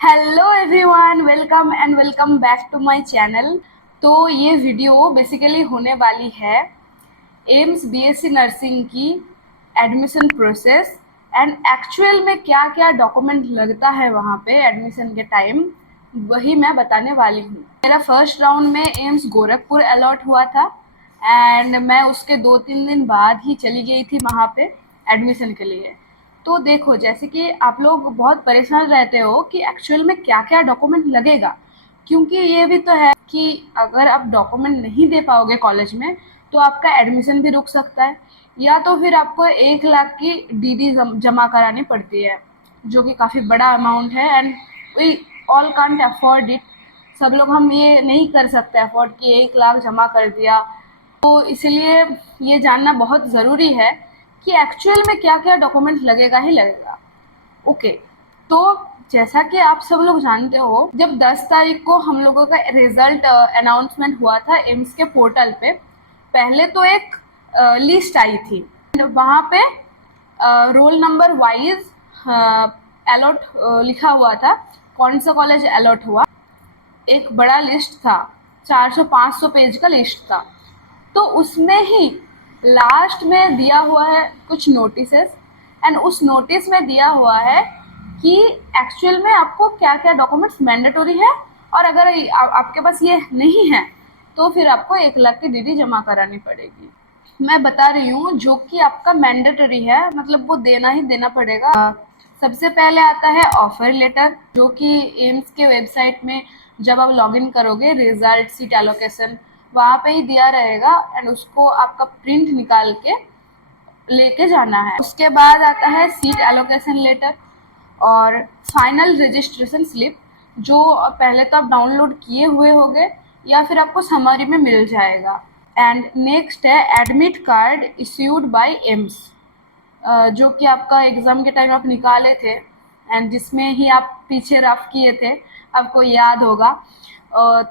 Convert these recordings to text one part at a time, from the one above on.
Hello everyone, welcome and welcome back to my channel. तो ये video basically होने वाली है एम्स बीएससी नर्सिंग की एडमिशन प्रोसेस एंड एक्चुअल में क्या क्या डॉक्यूमेंट लगता है वहाँ पे एडमिशन के टाइम, वही मैं बताने वाली हूँ। मेरा फर्स्ट राउंड में एम्स गोरखपुर अलॉट हुआ था एंड मैं उसके 2-3 दिन बाद ही चली गई थी वहाँ पे एडमिशन के लिए। तो देखो, जैसे कि आप लोग बहुत परेशान रहते हो कि एक्चुअल में क्या क्या डॉक्यूमेंट लगेगा, क्योंकि ये भी तो है कि अगर आप डॉक्यूमेंट नहीं दे पाओगे कॉलेज में तो आपका एडमिशन भी रुक सकता है, या तो फिर आपको 1 लाख की डीडी जमा करानी पड़ती है, जो कि काफ़ी बड़ा अमाउंट है and we all can't afford it. सब लोग हम ये नहीं कर सकते अफोर्ड कि 1 लाख जमा कर दिया। तो इसलिए ये जानना बहुत ज़रूरी है कि एक्चुअल में क्या क्या डॉक्यूमेंट लगेगा ही लगेगा। ओके, तो जैसा कि आप सब लोग जानते हो, जब 10 तारीख को हम लोगों का रिजल्ट अनाउंसमेंट हुआ था एम्स के पोर्टल पे, पहले तो एक लिस्ट आई थी। वहाँ पे रोल नंबर वाइज अलॉट लिखा हुआ था, कौन सा कॉलेज अलॉट हुआ। एक बड़ा लिस्ट था, 400-500 पेज का लिस्ट था। तो उसमें ही लास्ट में दिया हुआ है कुछ नोटिसेस एंड उस नोटिस में दिया हुआ है कि एक्चुअल में आपको क्या क्या डॉक्यूमेंट्स मैंडेटरी है, और अगर आपके पास ये नहीं है तो फिर आपको 1 लाख की डीडी जमा करानी पड़ेगी। मैं बता रही हूँ जो कि आपका मैंडेटरी है, मतलब वो देना ही देना पड़ेगा। सबसे पहले आता है ऑफर लेटर, जो कि एम्स के वेबसाइट में जब आप लॉगिन करोगे रिजल्ट सीट एलोकेशन वहाँ पे ही दिया रहेगा एंड उसको आपका प्रिंट निकाल के लेके जाना है। उसके बाद आता है सीट एलोकेशन लेटर और फाइनल रजिस्ट्रेशन स्लिप, जो पहले तो आप डाउनलोड किए हुए होंगे या फिर आपको समरी में मिल जाएगा। एंड नेक्स्ट है admit card issued by AIIMS, जो कि आपका एग्ज़ाम के टाइम आप निकाले थे एंड जिसमें ही आप पीछे रफ किए थे, आपको याद होगा।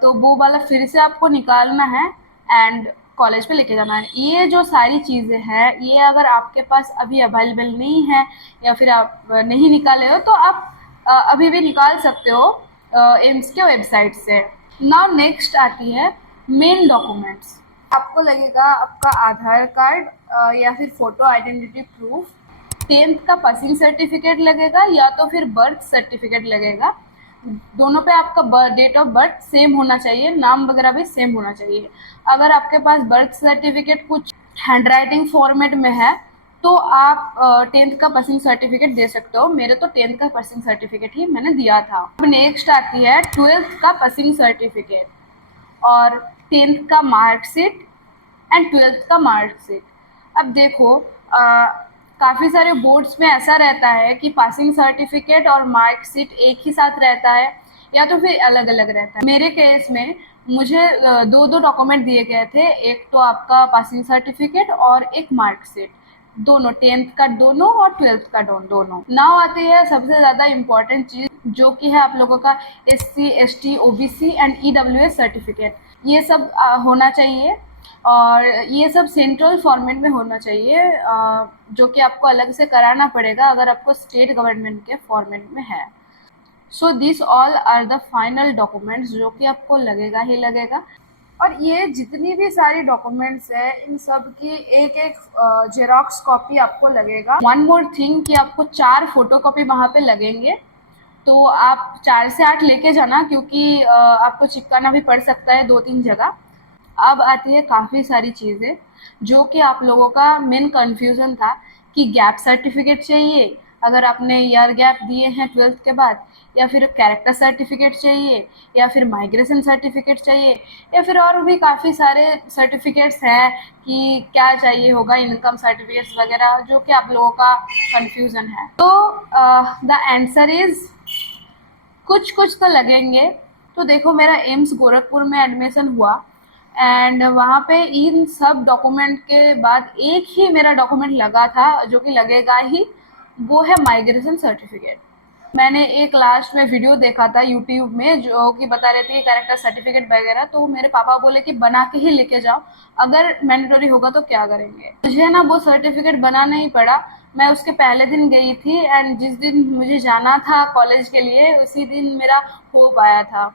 तो वो वाला फिर से आपको निकालना है एंड कॉलेज पे लेके जाना है। ये जो सारी चीज़ें हैं, ये अगर आपके पास अभी अवेलेबल नहीं है या फिर आप नहीं निकाले हो तो आप अभी भी निकाल सकते हो एम्स के वेबसाइट से। नाउ नेक्स्ट आती है मेन डॉक्यूमेंट्स। आपको लगेगा आपका आधार कार्ड या फिर फोटो आइडेंटिटी प्रूफ, 10th का पासिंग सर्टिफिकेट लगेगा या तो फिर बर्थ सर्टिफिकेट लगेगा। दोनों पे आपका डेट ऑफ बर्थ सेम होना चाहिए, नाम वगैरह भी सेम होना चाहिए। अगर आपके पास बर्थ सर्टिफिकेट कुछ हैंडराइटिंग फॉर्मेट में है तो आप 10th का पासिंग सर्टिफिकेट दे सकते हो। मेरे तो 10th का पासिंग सर्टिफिकेट ही मैंने दिया था। अब नेक्स्ट आती है 12th का पासिंग सर्टिफिकेट और 10th का मार्कशीट एंड 12th का मार्कशीट। अब देखो, काफ़ी सारे बोर्ड्स में ऐसा रहता है कि पासिंग सर्टिफिकेट और मार्कशीट एक ही साथ रहता है या तो फिर अलग अलग रहता है। मेरे केस में मुझे दो दो डॉक्यूमेंट दिए गए थे, एक तो आपका पासिंग सर्टिफिकेट और एक मार्कशीट, दोनों 10th का दोनों और 12th का दोनों। नाउ आती है सबसे ज़्यादा इम्पोर्टेंट चीज़, जो कि है आप लोगों का SC ST OBC and EWS certificate. ये सब होना चाहिए और ये सब सेंट्रल फॉर्मेट में होना चाहिए, जो कि आपको अलग से कराना पड़ेगा अगर आपको स्टेट गवर्नमेंट के फॉर्मेट में है। So this all are the final documents जो कि आपको लगेगा ही लगेगा। और ये जितनी भी सारी डॉक्यूमेंट्स है, इन सब की एक एक जेरोक्स कॉपी आपको लगेगा। वन मोर थिंग कि आपको 4 फोटो कॉपी वहाँ पे लगेंगे, तो आप 4 से 8 लेके जाना, क्योंकि आपको चिपकाना भी पड़ सकता है 2-3 जगह। अब आती है काफ़ी सारी चीज़ें जो कि आप लोगों का मेन कन्फ्यूज़न था कि गैप सर्टिफिकेट चाहिए अगर आपने ईयर गैप दिए हैं 12th के बाद, या फिर कैरेक्टर सर्टिफिकेट चाहिए, या फिर माइग्रेशन सर्टिफिकेट चाहिए, या फिर और भी काफ़ी सारे सर्टिफिकेट्स हैं कि क्या चाहिए होगा, इनकम सर्टिफिकेट्स वगैरह, जो कि आप लोगों का कन्फ्यूज़न है। तो द आंसर इज़ कुछ कुछ तो लगेंगे। तो देखो, मेरा एम्स गोरखपुर में एडमिशन हुआ एंड वहाँ पे इन सब डॉक्यूमेंट के बाद एक ही मेरा डॉक्यूमेंट लगा था जो कि लगेगा ही, वो है माइग्रेशन सर्टिफिकेट। मैंने एक लास्ट में वीडियो देखा था यूट्यूब में जो कि बता रहे थे कैरेक्टर सर्टिफिकेट वगैरह, तो मेरे पापा बोले कि बना के ही लेके जाओ, अगर मैंडेटरी होगा तो क्या करेंगे। मुझे ना वो सर्टिफिकेट बनाना ही पड़ा। मैं उसके पहले दिन गई थी एंड जिस दिन मुझे जाना था कॉलेज के लिए उसी दिन मेरा हो पाया था।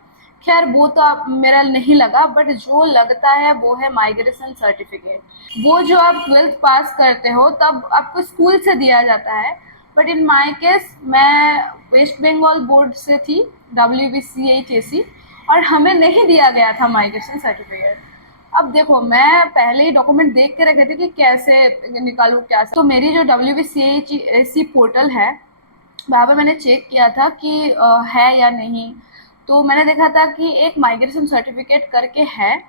खैर वो तो आप मेरा नहीं लगा, बट जो लगता है वो है माइग्रेशन सर्टिफिकेट। वो जो आप 12th पास करते हो तब आपको स्कूल से दिया जाता है, बट इन माय केस मैं वेस्ट बंगाल बोर्ड से थी, WBCHAC, और हमें नहीं दिया गया था माइग्रेशन सर्टिफिकेट। अब देखो मैं पहले ही डॉक्यूमेंट देख के रखे थे कि कैसे निकालूँ क्या, तो मेरी जो WBCHAC पोर्टल है वहाँ पे मैंने चेक किया था कि है या नहीं। तो मैंने देखा था कि एक माइग्रेशन सर्टिफिकेट करके है,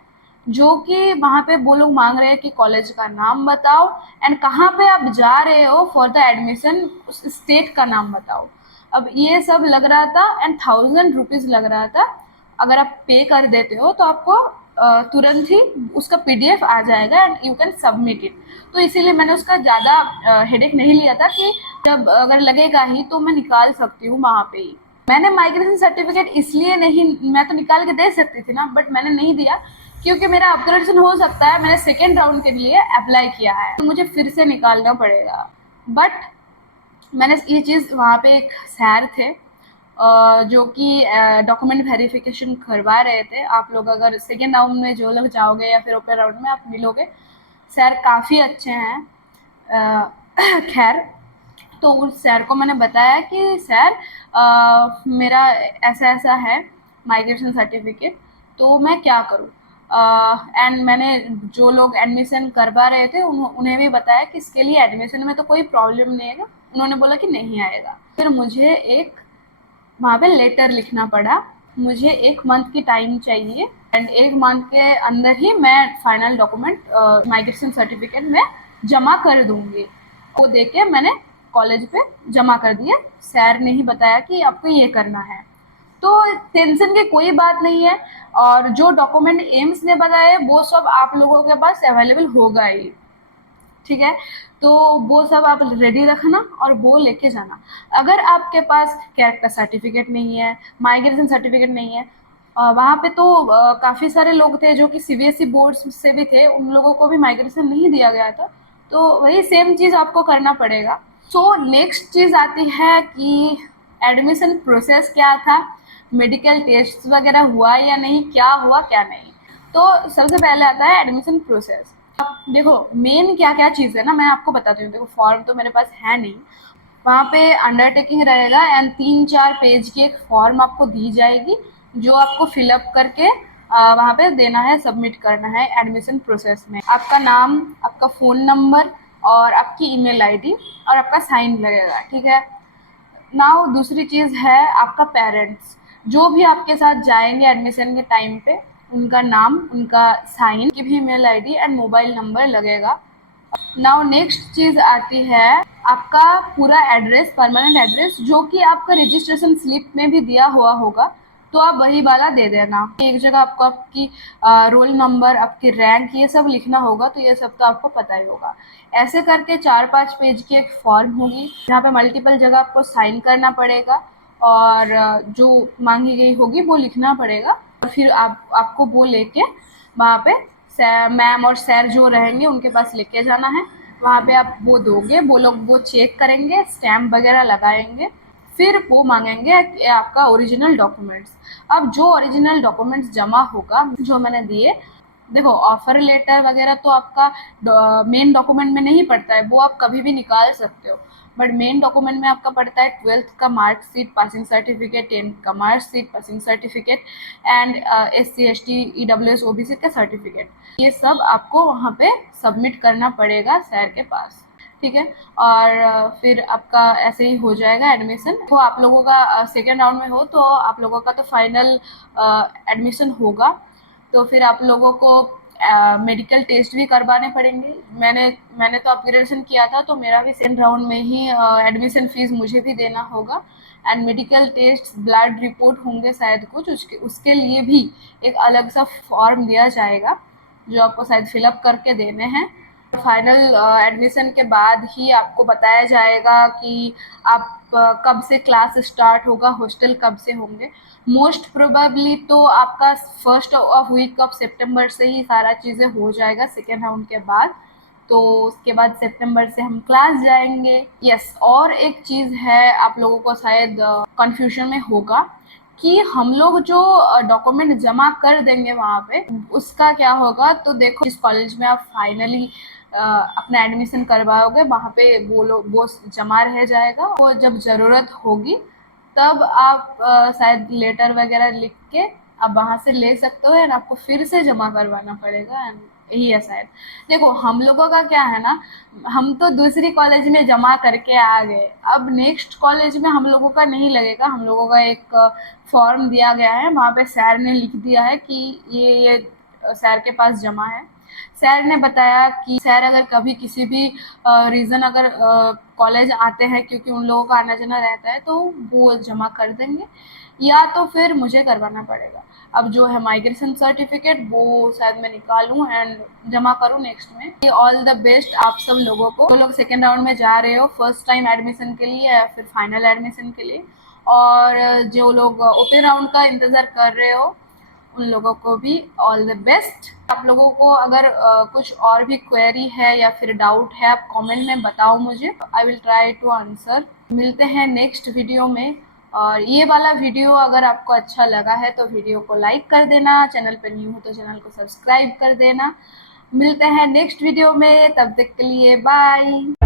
जो कि वहाँ पे वो लोग मांग रहे हैं कि कॉलेज का नाम बताओ एंड कहाँ पे आप जा रहे हो फॉर द एडमिशन, उस स्टेट का नाम बताओ। अब ये सब लग रहा था एंड 1000 रुपीज़ लग रहा था। अगर आप पे कर देते हो तो आपको तुरंत ही उसका PDF आ जाएगा and you can submit it. तो इसीलिए मैंने उसका ज़्यादा हेडेक नहीं लिया था कि जब अगर लगेगा ही तो मैं निकाल सकती हूँ वहाँ पे ही। मैंने माइग्रेशन सर्टिफिकेट इसलिए नहीं, मैं तो निकाल के दे सकती थी ना, बट मैंने नहीं दिया क्योंकि मेरा अपग्रेडेशन हो सकता है, मैंने सेकेंड राउंड के लिए अप्लाई किया है तो मुझे फिर से निकालना पड़ेगा। बट मैंने ये चीज़ वहाँ पे एक सर थे जो कि डॉक्यूमेंट वेरिफिकेशन करवा रहे थे। आप लोग अगर सेकेंड राउंड में जो लोग जाओगे या फिर ओपन राउंड में आप मिलोगे, सर काफ़ी अच्छे हैं। खैर, तो उस सर को मैंने बताया कि सर मेरा ऐसा ऐसा है माइग्रेशन सर्टिफिकेट, तो मैं क्या करूँ। एंड मैंने जो लोग एडमिशन करवा रहे थे उन्हें भी बताया कि इसके लिए एडमिशन में तो कोई प्रॉब्लम नहीं आएगा। उन्होंने बोला कि नहीं आएगा। फिर मुझे एक वहाँ पे लेटर लिखना पड़ा। मुझे 1 मंथ की टाइम चाहिए एंड 1 मंथ के अंदर ही मैं फाइनल डॉक्यूमेंट माइग्रेशन सर्टिफिकेट में जमा कर दूंगी। वो देख के मैंने कॉलेज पे जमा कर दिया। सर ने ही बताया कि आपको ये करना है, तो टेंशन की कोई बात नहीं है। और जो डॉक्यूमेंट एम्स ने बताए वो सब आप लोगों के पास अवेलेबल होगा ही, ठीक है। तो वो सब आप रेडी रखना और वो लेके जाना। अगर आपके पास कैरेक्टर सर्टिफिकेट नहीं है, माइग्रेशन सर्टिफिकेट नहीं है, वहाँ पे तो काफ़ी सारे लोग थे जो कि CBSE बोर्ड से भी थे, उन लोगों को भी माइग्रेशन नहीं दिया गया था, तो वही सेम चीज़ आपको करना पड़ेगा। सो नेक्स्ट चीज़ आती है कि एडमिशन प्रोसेस क्या था, मेडिकल टेस्ट वगैरह हुआ या नहीं, क्या हुआ क्या नहीं। तो सबसे पहले आता है एडमिशन प्रोसेस। देखो मेन क्या क्या चीज़ है ना, मैं आपको बताती हूँ। देखो फॉर्म तो मेरे पास है नहीं, वहाँ पे अंडरटेकिंग रहेगा एंड 3-4 पेज की एक फॉर्म आपको दी जाएगी जो आपको फिलअप करके वहाँ पे देना है, सबमिट करना है एडमिशन प्रोसेस में। आपका नाम, आपका फ़ोन नंबर और आपकी ईमेल आईडी और आपका साइन लगेगा, ठीक है। नाउ दूसरी चीज़ है आपका पेरेंट्स, जो भी आपके साथ जाएंगे एडमिशन के टाइम पे, उनका नाम, उनका साइन, की भी email ID and mobile number लगेगा। नाउ नेक्स्ट चीज़ आती है आपका पूरा एड्रेस, परमानेंट एड्रेस, जो कि आपका रजिस्ट्रेशन स्लिप में भी दिया हुआ होगा, तो आप वही वाला दे देना। एक जगह आपको आपकी रोल नंबर, आपकी रैंक, ये सब लिखना होगा, तो ये सब तो आपको पता ही होगा। ऐसे करके 4-5 पेज की एक फॉर्म होगी जहाँ पे मल्टीपल जगह आपको साइन करना पड़ेगा और जो मांगी गई होगी वो लिखना पड़ेगा। और फिर आपको वो लेके वहाँ पे मैम और सर जो रहेंगे उनके पास लेके जाना है। वहाँ पे आप वो दोगे, वो लोग वो चेक करेंगे, स्टैम्प वगैरह लगाएंगे, फिर वो मांगेंगे कि आपका ओरिजिनल डॉक्यूमेंट्स। अब जो ओरिजिनल डॉक्यूमेंट्स जमा होगा, जो मैंने दिए, देखो ऑफर लेटर वगैरह तो आपका मेन डॉक्यूमेंट में नहीं पड़ता है, वो आप कभी भी निकाल सकते हो। बट मेन डॉक्यूमेंट में आपका पड़ता है 12th का मार्कशीट, पासिंग सर्टिफिकेट, 10th का marksheet, passing certificate and SC ST EWS OBC का सर्टिफिकेट। ये सब आपको वहाँ पे सबमिट करना पड़ेगा सर के पास, ठीक है। और फिर आपका ऐसे ही हो जाएगा एडमिशन। तो आप लोगों का सेकेंड राउंड में हो तो आप लोगों का तो फाइनल एडमिशन होगा, तो फिर आप लोगों को मेडिकल टेस्ट भी करवाने पड़ेंगे। मैंने तो अपग्रेडेशन किया था, तो मेरा भी सेकेंड राउंड में ही एडमिशन फीस मुझे भी देना होगा and medical test, blood report होंगे शायद कुछ, उसके लिए भी एक अलग सा फॉर्म दिया जाएगा जो आपको शायद फिलअप करके देने हैं। फाइनल एडमिशन के बाद ही आपको बताया जाएगा कि आप कब से क्लास स्टार्ट होगा, हॉस्टल कब से होंगे। मोस्ट प्रोबेबली तो आपका फर्स्ट ऑफ वीक ऑफ सितंबर से ही सारा चीज़ें हो जाएगा सेकेंड राउंड के बाद। तो उसके बाद सितंबर से हम क्लास जाएंगे। यस, और एक चीज़ है, आप लोगों को शायद कंफ्यूजन में होगा कि हम लोग जो डॉक्यूमेंट जमा कर देंगे वहाँ पे, उसका क्या होगा। तो देखो, जिस कॉलेज में आप फाइनली अपना एडमिशन करवाओगे वहाँ पे वो जमा रह जाएगा। वो जब ज़रूरत होगी तब आप शायद लेटर वगैरह लिख के आप वहाँ से ले सकते हो, एंड आपको फिर से जमा करवाना पड़ेगा। एंड यही है शायद। देखो, हम लोगों का क्या है ना, हम तो दूसरी कॉलेज में जमा करके आ गए। अब नेक्स्ट कॉलेज में हम लोगों का नहीं लगेगा। हम लोगों का एक फॉर्म दिया गया है, वहाँ पे सर ने लिख दिया है कि ये सर के पास जमा है। सर ने बताया कि सर अगर कभी किसी भी रीज़न अगर कॉलेज आते हैं, क्योंकि उन लोगों का आना जाना रहता है, तो वो जमा कर देंगे, या तो फिर मुझे करवाना पड़ेगा। अब जो है माइग्रेशन सर्टिफिकेट, वो शायद मैं निकालूं एंड जमा करूं नेक्स्ट में। ऑल द बेस्ट आप सब लोगों को, जो लोग सेकेंड राउंड में जा रहे हो फर्स्ट टाइम एडमिशन के लिए या फिर फाइनल एडमिशन के लिए, और जो लोग ओपन राउंड का इंतज़ार कर रहे हो उन लोगों को भी ऑल द बेस्ट। आप लोगों को अगर कुछ और भी क्वेरी है या फिर डाउट है, आप कमेंट में बताओ मुझे, I will try to answer. मिलते हैं नेक्स्ट वीडियो में। और ये वाला वीडियो अगर आपको अच्छा लगा है तो वीडियो को लाइक कर देना, चैनल पर न्यू हो तो चैनल को सब्सक्राइब कर देना। मिलते हैं नेक्स्ट वीडियो में, तब तक के लिए बाय।